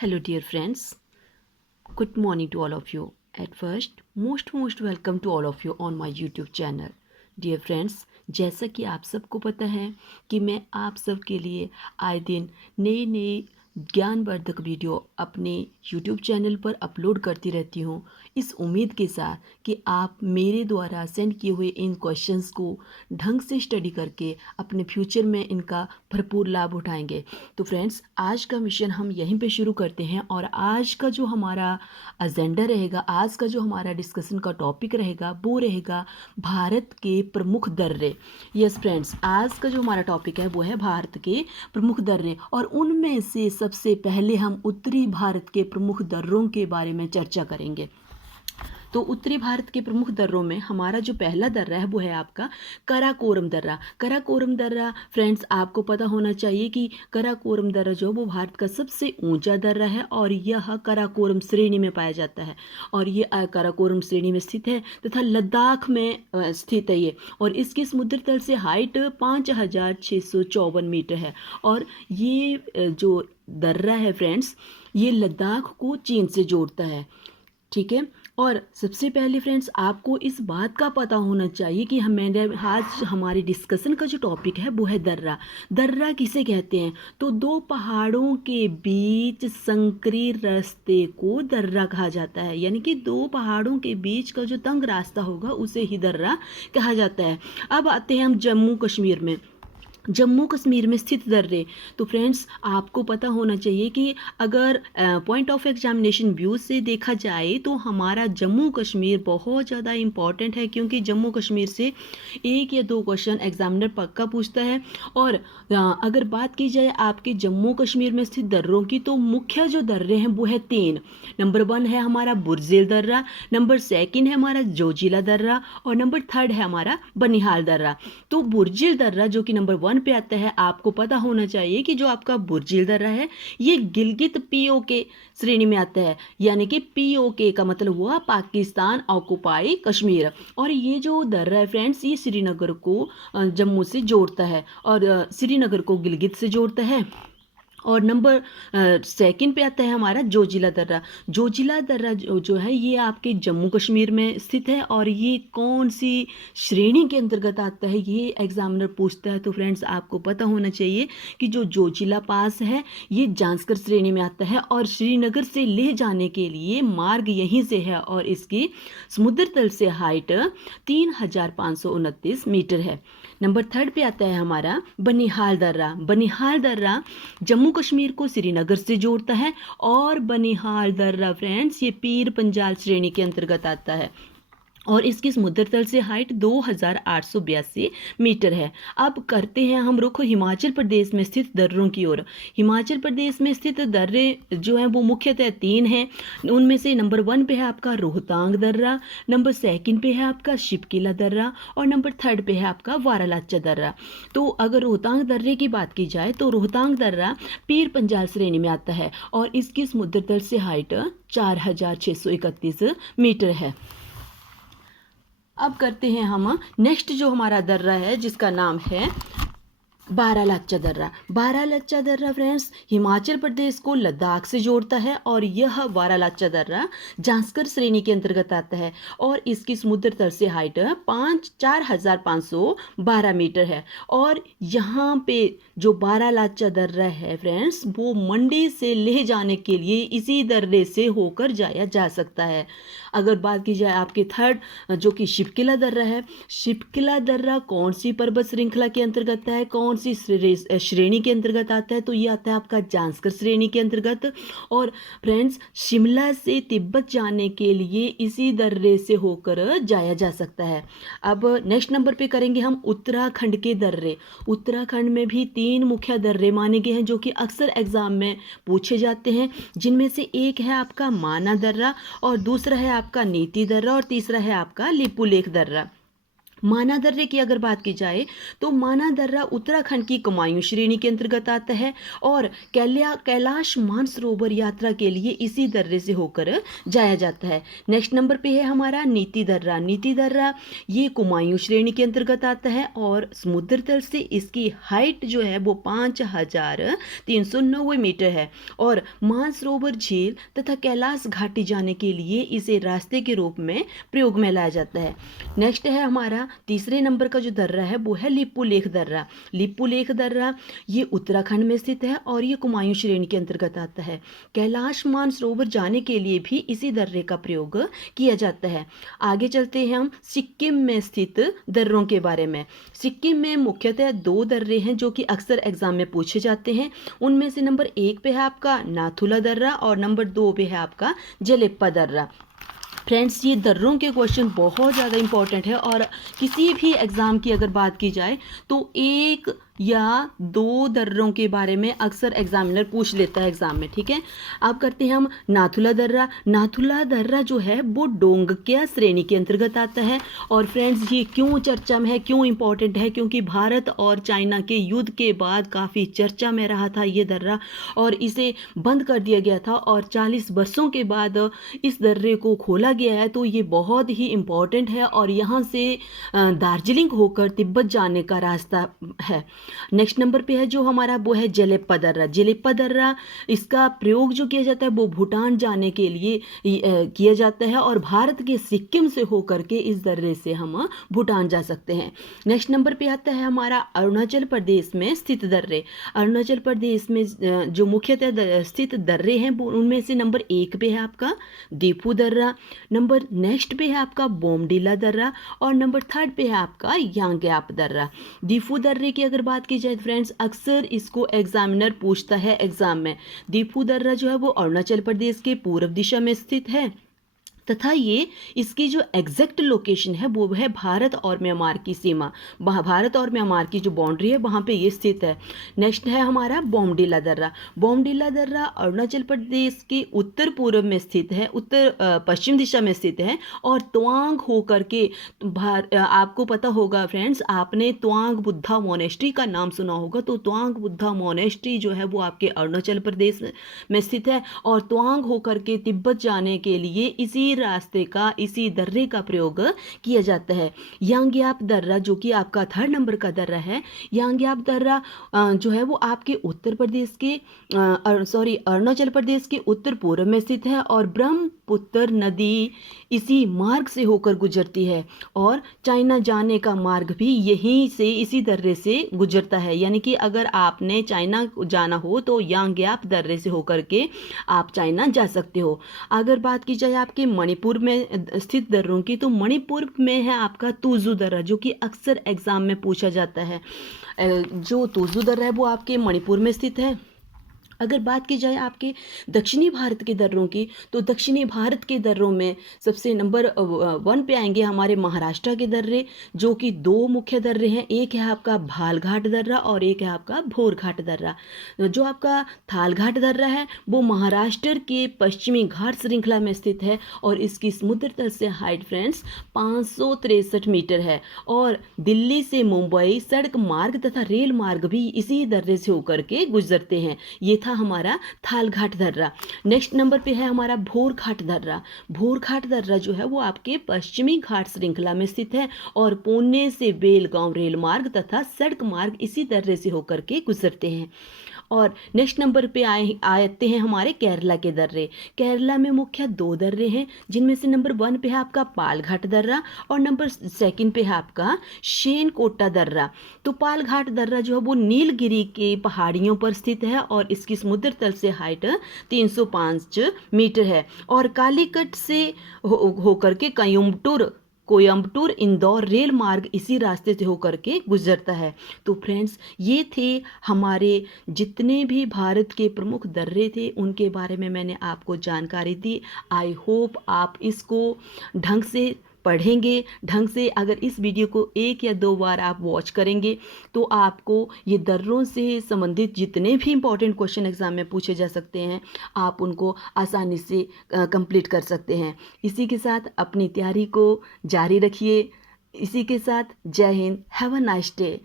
Hello, dear friends. Good morning to all of you. At first, most welcome to all of you on my YouTube channel. Dear friends, जैसा कि आप सबको पता है कि मैं आप सब के लिए आए दिन नए नए ज्ञानवर्धक वीडियो अपने YouTube चैनल पर अपलोड करती रहती हूँ, इस उम्मीद के साथ कि आप मेरे द्वारा सेंड किए हुए इन क्वेश्चंस को ढंग से स्टडी करके अपने फ्यूचर में इनका भरपूर लाभ उठाएंगे। तो फ्रेंड्स, आज का मिशन हम यहीं पे शुरू करते हैं और आज का जो हमारा एजेंडा रहेगा, आज का जो हमारा डिस्कशन का टॉपिक रहेगा वो रहेगा भारत के प्रमुख दर्रे। यस फ्रेंड्स, आज का जो हमारा टॉपिक है वो है भारत के प्रमुख दर्रे और उनमें से सबसे पहले हम उत्तरी भारत के प्रमुख दर्रों के बारे में चर्चा करेंगे। तो उत्तरी भारत के प्रमुख दर्रों में हमारा जो पहला दर्रा है वो है आपका कराकोरम दर्रा। कराकोरम दर्रा फ्रेंड्स, आपको पता होना चाहिए कि कराकोरम दर्रा जो वो भारत का सबसे ऊंचा दर्रा है और यह कराकोरम श्रेणी में पाया जाता है और ये कराकोरम श्रेणी में स्थित है तथा लद्दाख में स्थित है ये, और इसकी समुद्र तल से हाइट 5654 मीटर है। और ये जो दर्रा है फ्रेंड्स, ये लद्दाख को चीन से जोड़ता है। ठीक है, और सबसे पहले फ्रेंड्स आपको इस बात का पता होना चाहिए कि मैंने आज हमारे डिस्कशन का जो टॉपिक है वो है दर्रा। दर्रा किसे कहते हैं? तो दो पहाड़ों के बीच संकरी रास्ते को दर्रा कहा जाता है, यानी कि दो पहाड़ों के बीच का जो तंग रास्ता होगा उसे ही दर्रा कहा जाता है। अब आते हैं हम जम्मू कश्मीर में। जम्मू कश्मीर में स्थित दर्रे, तो फ्रेंड्स आपको पता होना चाहिए कि अगर पॉइंट ऑफ एग्जामिनेशन व्यू से देखा जाए तो हमारा जम्मू कश्मीर बहुत ज़्यादा इम्पॉर्टेंट है, क्योंकि जम्मू कश्मीर से एक या दो क्वेश्चन एग्जामिनर पक्का पूछता है। और अगर बात की जाए आपके जम्मू कश्मीर में स्थित दर्रों की, तो मुख्य जो दर्रे हैं वो है 3। नंबर 1 है हमारा बुरजिल दर्रा, नंबर 2 है हमारा जोजिला दर्रा और नंबर 3 है हमारा बनिहाल दर्रा। तो बुरजिल दर्रा जो कि नंबर 1 पे आता है, आपको पता होना चाहिए कि जो आपका बुरजिल दर्रा है ये गिलगित पीओके श्रेणी में आता है, यानी कि पीओके का मतलब हुआ पाकिस्तान ऑक्युपाई कश्मीर। और ये जो दर्रा है फ्रेंड्स, ये श्रीनगर को जम्मू से जोड़ता है और श्रीनगर को गिलगित से जोड़ता है। और नंबर 2 पे आता है हमारा जोजिला दर्रा। जोजिला दर्रा जो है ये आपके जम्मू कश्मीर में स्थित है और ये कौन सी श्रेणी के अंतर्गत आता है ये एग्जामिनर पूछता है। तो फ्रेंड्स आपको पता होना चाहिए कि जो जोजिला पास है ये जांस्कर श्रेणी में आता है और श्रीनगर से लेह जाने के लिए मार्ग यहीं से है और इसकी समुद्र तल से हाइट 3529 मीटर है। नंबर 3 पे आता है हमारा बनिहाल दर्रा। बनिहाल दर्रा जम्मू कश्मीर को श्रीनगर से जोड़ता है और बनिहाल दर्रा फ्रेंड्स ये पीर पंजाल श्रेणी के अंतर्गत आता है और इसकी समुद्र तल से हाइट 2882 मीटर है। अब करते हैं हम रुख हिमाचल प्रदेश में स्थित दर्रों की ओर। हिमाचल प्रदेश में स्थित दर्रे जो हैं वो मुख्यतः 3 हैं। उनमें से नंबर 1 पे है आपका रोहतांग दर्रा, नंबर 2 पे है आपका शिपकिला दर्रा और नंबर 3 पे है आपका वारालाचा दर्रा। तो अगर रोहतांग दर्रे की बात की जाए तो रोहतांग दर्रा पीर पंजाल श्रेणी में आता है और इसकी समुद्र तल से हाइट 4631 मीटर है। अब करते हैं हम नेक्स्ट जो हमारा दर्रा है जिसका नाम है बारालाचा दर्रा। बारालाचा दर्रा फ्रेंड्स हिमाचल प्रदेश को लद्दाख से जोड़ता है और यह बारालाचा दर्रा जांस्कर श्रेणी के अंतर्गत आता है और इसकी समुद्र तल से हाइट 4512 मीटर है। और यहाँ पे जो बारालाचा दर्रा है फ्रेंड्स वो मंडी से लेह जाने के लिए इसी दर्रे से होकर जाया जा सकता है। अगर बात की जाए आपके 3 जो कि शिपकिला दर्रा है, शिपकिला दर्रा कौन सी पर्वत श्रृंखला के अंतर्गत है, कौन सी श्रेणी के अंतर्गत आता है? तो ये आता है आपका जांस्कर श्रेणी के अंतर्गत। और फ्रेंड्स शिमला से तिब्बत जाने के लिए इसी दर्रे से होकर जाया जा सकता है। अब नेक्स्ट नंबर पे करेंगे हम उत्तराखंड के दर्रे। उत्तराखंड में भी 3 मुख्य दर्रे माने गए हैं जो कि अक्सर एग्जाम में पूछे जाते हैं, जिनमें से एक है आपका माना दर्रा और दूसरा है आपका नीति दर्रा और तीसरा है आपका लिपुलेख दर्रा। माना दर्रे की अगर बात की जाए तो माना दर्रा उत्तराखंड की कुमायूं श्रेणी के अंतर्गत आता है और कैलाश मानसरोवर यात्रा के लिए इसी दर्रे से होकर जाया जाता है। नेक्स्ट नंबर पे है हमारा नीति दर्रा। नीति दर्रा ये कुमायूं श्रेणी के अंतर्गत आता है और समुद्र तल से इसकी हाइट जो है वो 5390 मीटर है और मानसरोवर झील तथा कैलाश घाटी जाने के लिए इसे रास्ते के रूप में प्रयोग में लाया जाता है। नेक्स्ट है हमारा तीसरे नंबर का जो दर्रा है वो है लिपू लेख दर्रा। लिपू लेख दर्रा ये उत्तराखंड में स्थित है और ये कुमायूं श्रेणी के अंतर्गत आता है। कैलाश मानसरोवर जाने के लिए भी इसी दर्रे का प्रयोग किया जाता है। आगे चलते हैं हम सिक्किम में स्थित दर्रों के बारे में। सिक्किम में मुख्यतः 2 दर्रे हैं जो कि अक्सर एग्जाम में पूछे जाते हैं। उनमें से नंबर 1 पे है आपका नाथुला दर्रा और नंबर 2 पे है आपका जेलेप्पा दर्रा। फ्रेंड्स ये दर्रों के क्वेश्चन बहुत ज़्यादा इंपॉर्टेंट है और किसी भी एग्ज़ाम की अगर बात की जाए तो 1 या 2 दर्रों के बारे में अक्सर एग्जामिनर पूछ लेता है एग्जाम में। ठीक है, अब करते हैं हम नाथुला दर्रा। नाथुला दर्रा जो है वो डोंगक्या श्रेणी के अंतर्गत आता है और फ्रेंड्स ये क्यों चर्चा में है, क्यों इंपॉर्टेंट है, क्योंकि भारत और चाइना के युद्ध के बाद काफ़ी चर्चा में रहा था ये दर्रा और इसे बंद कर दिया गया था और 40 वर्षों के बाद इस दर्रे को खोला गया है। तो ये बहुत ही इम्पॉर्टेंट है और यहाँ से दार्जिलिंग होकर तिब्बत जाने का रास्ता है। नेक्स्ट नंबर पे है जो हमारा वो है जेलेप्पा दर्रा। जेलेप्पा दर्रा इसका प्रयोग जो किया जाता है वो भूटान जाने के लिए किया जाता है और भारत के सिक्किम से होकर के इस दर्रे से हम भूटान जा सकते हैं। नेक्स्ट नंबर पे आता है हमारा अरुणाचल प्रदेश में स्थित दर्रे। अरुणाचल प्रदेश में जो मुख्यतः स्थित दर्रे हैं उनमें से नंबर 1 पे है आपका दीफू दर्रा, नंबर नेक्स्ट पे है आपका बोमडिला दर्रा और नंबर 3 पे है आपका यांग्याप दर्रा। दीफू दर्रे की अगर बात की जाए फ्रेंड्स अक्सर इसको एग्जामिनर पूछता है एग्जाम में। दीफू दर्रा जो है वो अरुणाचल प्रदेश के पूर्व दिशा में स्थित है तथा ये इसकी जो एग्जैक्ट लोकेशन है वो है भारत और म्यांमार की सीमा, भारत और म्यांमार की जो बाउंड्री है वहाँ पे ये स्थित है। नेक्स्ट है हमारा बोमडिला दर्रा। बोमडिला दर्रा अरुणाचल प्रदेश के उत्तर पूर्व में स्थित है, उत्तर पश्चिम दिशा में स्थित है और तवांग होकर के आपको पता होगा फ्रेंड्स, आपने तवांग बुद्धा मोनेस्ट्री का नाम सुना होगा। तो तवांग बुद्धा मोनेस्ट्री जो है वो आपके अरुणाचल प्रदेश में स्थित है और तवांग होकर के तिब्बत जाने के लिए इसी रास्ते का, इसी दर्रे का प्रयोग किया जाता है। यांग्याप दर्रा जो कि आपका 3rd नंबर का दर्रा है। यांग्याप दर्रा जो है वो आपके उत्तर प्रदेश के अरुणाचल प्रदेश के उत्तर पूर्व में स्थित है और ब्रह्मपुत्र नदी इसी मार्ग से होकर गुजरती है और चाइना जाने का मार्ग भी यहीं से, इसी दर्रे से गुजरता है। यानी कि अगर आपने चाइना जाना हो तो यांग्याप दर्रे से होकर के आप चाइना जा सकते हो। अगर बात की जाए आपके मणिपुर में स्थित दर्रों की तो मणिपुर में है आपका तुजू दर्रा जो कि अक्सर एग्जाम में पूछा जाता है। जो तुजू दर्रा है वो आपके मणिपुर में स्थित है। अगर बात की जाए आपके दक्षिणी भारत के दर्रों की तो दक्षिणी भारत के दर्रों में सबसे नंबर 1 पे आएंगे हमारे महाराष्ट्र के दर्रे जो कि 2 मुख्य दर्रे हैं। एक है आपका भालघाट दर्रा और एक है आपका भोरघाट दर्रा। जो आपका थालघाट दर्रा है वो महाराष्ट्र के पश्चिमी घाट श्रृंखला में स्थित है और इसकी समुद्र तल से हाइट फ्रेंड्स 563 मीटर है और दिल्ली से मुंबई सड़क मार्ग तथा रेल मार्ग भी इसी दर्रे से होकर के गुजरते हैं। ये था हमारा थालघाट दर्रा। नेक्स्ट नंबर पे है हमारा भोरघाट दर्रा। भोरघाट दर्रा जो है वो आपके पश्चिमी घाट श्रृंखला में स्थित है और पुणे से बेलगांव रेल मार्ग तथा सड़क मार्ग इसी दर्रे से होकर के गुजरते हैं। और नेक्स्ट नंबर पे आते हैं हमारे केरला के दर्रे। केरला में मुख्य 2 दर्रे हैं जिनमें से नंबर 1 पे है आपका पालघाट दर्रा और नंबर 2 पे है आपका शेनकोटा दर्रा। तो पालघाट दर्रा जो है वो नीलगिरी के पहाड़ियों पर स्थित है और इसकी समुद्र तल से हाइट 305 मीटर है और कालीकट से होकर के कोयम्बटूर इंदौर रेल मार्ग इसी रास्ते से होकर के गुजरता है। तो फ्रेंड्स ये थे हमारे जितने भी भारत के प्रमुख दर्रे थे उनके बारे में मैंने आपको जानकारी दी। आई होप आप इसको ढंग से पढ़ेंगे, ढंग से अगर इस वीडियो को 1 या 2 बार आप वॉच करेंगे तो आपको ये दर्रों से संबंधित जितने भी इंपॉर्टेंट क्वेश्चन एग्जाम में पूछे जा सकते हैं आप उनको आसानी से कंप्लीट कर सकते हैं। इसी के साथ अपनी तैयारी को जारी रखिए। इसी के साथ जय Hind, have a nice day.